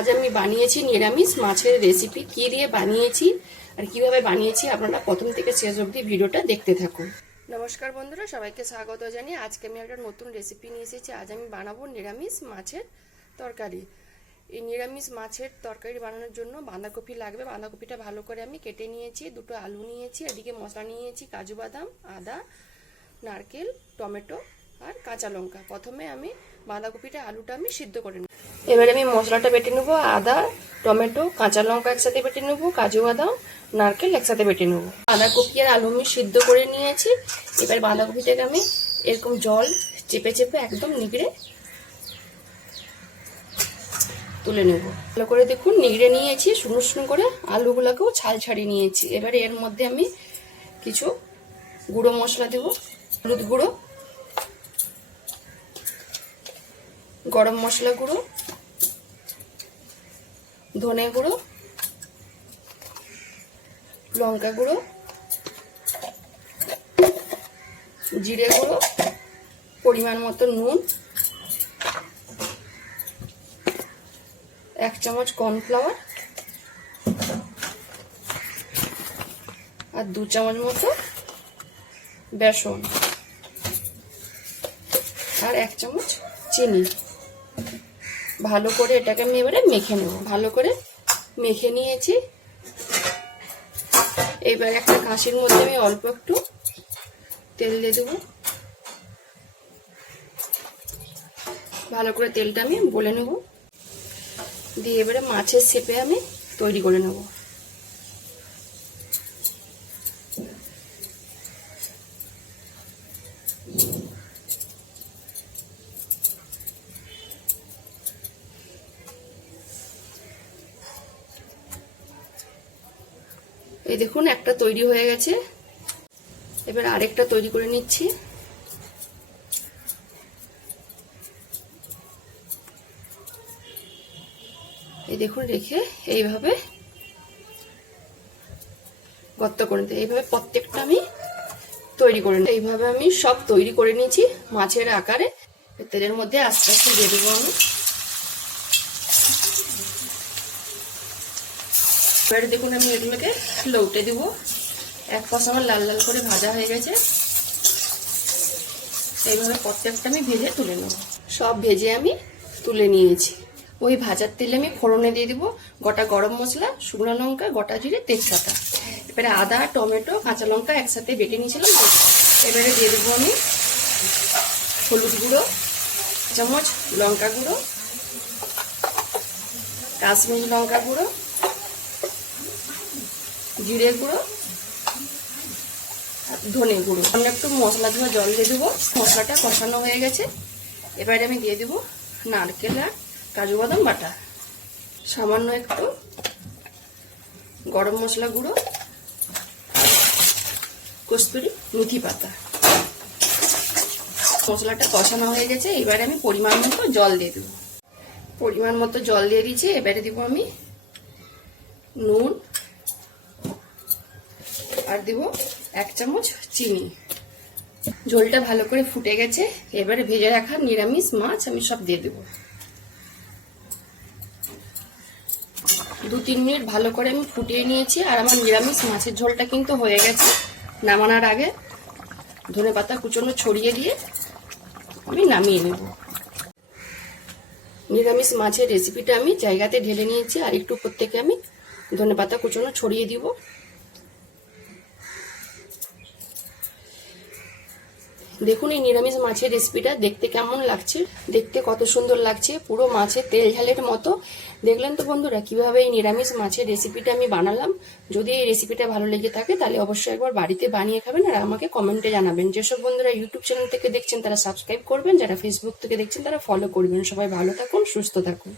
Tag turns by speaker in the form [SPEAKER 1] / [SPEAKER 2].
[SPEAKER 1] আজ আমি বানিয়েছি নিরামিষ, মাছের রেসিপি কি দিয়ে বানিয়েছি আর কীভাবে বানিয়েছি আপনারা প্রথম থেকে শেষ অবধি ভিডিওটা দেখতে থাকুন। নমস্কার বন্ধুরা, সবাইকে স্বাগত জানিয়ে আজকে আমি একটা নতুন রেসিপি নিয়ে এসেছি। আজ আমি বানাবো নিরামিষ মাছের তরকারি। এই নিরামিষ মাছের তরকারি বানানোর জন্য বাঁধাকপি লাগবে। বাঁধাকপিটা ভালো করে আমি কেটে নিয়েছি, দুটো আলু নিয়েছি, এদিকে মশলা নিয়েছি, কাজু বাদাম, আদা, নারকেল, টমেটো আর কাঁচা লঙ্কা। প্রথমে আমি বাঁধাকপিটা, আলুটা আমি সিদ্ধ করে নেব। এবারে আমি মশলাটা বেটে নেব, আদা, টমেটো, কাঁচা লঙ্কা একসাথে বেটে নেব, কাজু বাদাম, নারকেল একসাথে বেটে নেব। বাঁধাকপি আর আলু আমি সিদ্ধ করে নিয়েছি। এবার বাঁধাকপিটাকে আমি এরকম জল চেপে চেপে একদম নিগড়ে তুলে নেব। ভালো করে দেখুন, নিগড়ে নিয়েছি শুকনো শুকনো করে আলুগুলোকেও ছাল ছাড়িয়ে নিয়েছি। এবারে এর মধ্যে আমি কিছু গুঁড়ো মশলা দেবো, হলুদ গুঁড়ো গরম মশলা গুঁড়ো, ধনে গুঁড়ো, লঙ্কা গুঁড়ো, জিরে গুঁড়ো, পরিমাণ মতো নুন, এক চামচ কর্নফ্লাওয়ার আর দু চামচ মতো বেসন আর এক চামচ চিনি। ভালো করে এটাকে আমি এবারে মেখে নেব। ভালো করে মেখে নিয়েছি। এবার একটা কাশির মধ্যে আমি অল্প একটু তেল দিয়ে দেবো। ভালো করে তেলটা আমি বলে নেব। দিয়ে এবারে মাছের শেপে আমি তৈরি করে নেব। এই দেখুন, একটা তৈরি হয়ে গেছে। এবার আরেকটা তৈরি করে নিচ্ছি। এই দেখুন, রেখে এইভাবে গর্ত করে নিতে। এইভাবে প্রত্যেকটা আমি তৈরি করে এইভাবে আমি সব তৈরি করে নিয়েছি মাছের আকারে। তেলের মধ্যে আস্তে আস্তে দিয়ে দেবো আমি। এবারে দেখুন আমি এগুলোকে লৌটে দেবো। এক পাশ আমার লাল লাল করে ভাজা হয়ে গেছে। এইভাবে প্রত্যেকটা আমি ভেজে তুলে নেব। সব ভেজে আমি তুলে নিয়েছি। ওই ভাজার তেলে আমি ফোড়নে দিয়ে দিব গোটা গরম মশলা, শুকনো লঙ্কা, গোটা জিরে, তেজপাতা। এবারে আদা, টমেটো, কাঁচা লঙ্কা একসাথে বেটে নিয়েছিলাম। এবারে দিয়ে দেবো আমি হলুদ গুঁড়ো, চামচ লঙ্কা গুঁড়ো, কাশ্মীরি লঙ্কা গুঁড়ো জিরে গুঁড়ো, ধনে গুঁড়ো। আমি একটু মশলা ধোয়া জল দিয়ে দেবো। মশলাটা কষানো হয়ে গেছে। এবারে আমি দিয়ে দেবো নারকেল আর কাজু বাদাম বাটা। সামান্য একটু গরম মশলা গুঁড়ো, কস্তুরি মেথি পাতা। মশলাটা কষানো হয়ে গেছে। এবারে আমি পরিমাণ মতো জল দিয়ে দেবো। পরিমাণ মতো জল দিয়ে দিয়েছি এবারে দেবো আমি নুন দিব এক চামচ চিনি। ঝোলটা ভালো করে ফুটে গেছে। এবারে ভেজে রাখা নিরামিষ মাছ আমি সব দিয়ে দেব। দু তিন মিনিট ভালো করে আমি ফুটিয়ে নিয়েছি। আর আমার নিরামিষ মাছের ঝোলটা কিন্তু হয়ে গেছে নামানোর আগে। ধনে পাতা কুচনো ছড়িয়ে দিয়ে আমি নামিয়ে নেব। নিরামিষ মাছের রেসিপিটা আমি জায়গাতে ঢেলে নিয়েছি। আর একটু প্রত্যেকে আমি ধনে পাতা কুচনো ছড়িয়ে দিব। দেখুন এই নিরামিষ মাছের রেসিপিটা দেখতে কেমন লাগছে, দেখতে কত সুন্দর লাগছে, পুরো মাছের তেল ঝালের মতো। দেখলেন তো বন্ধুরা, কীভাবে এই নিরামিষ মাছের রেসিপিটা আমি বানালাম। যদি এই রেসিপিটা ভালো লেগে থাকে, তাহলে অবশ্যই একবার বাড়িতে বানিয়ে খাবেন আর আমাকে কমেন্টে জানাবেন। যেসব বন্ধুরা ইউটিউব চ্যানেল থেকে দেখছেন, তারা সাবস্ক্রাইব করবেন, যারা ফেসবুক থেকে দেখছেন, তারা ফলো করবেন। সবাই ভালো থাকুন, সুস্থ থাকুন।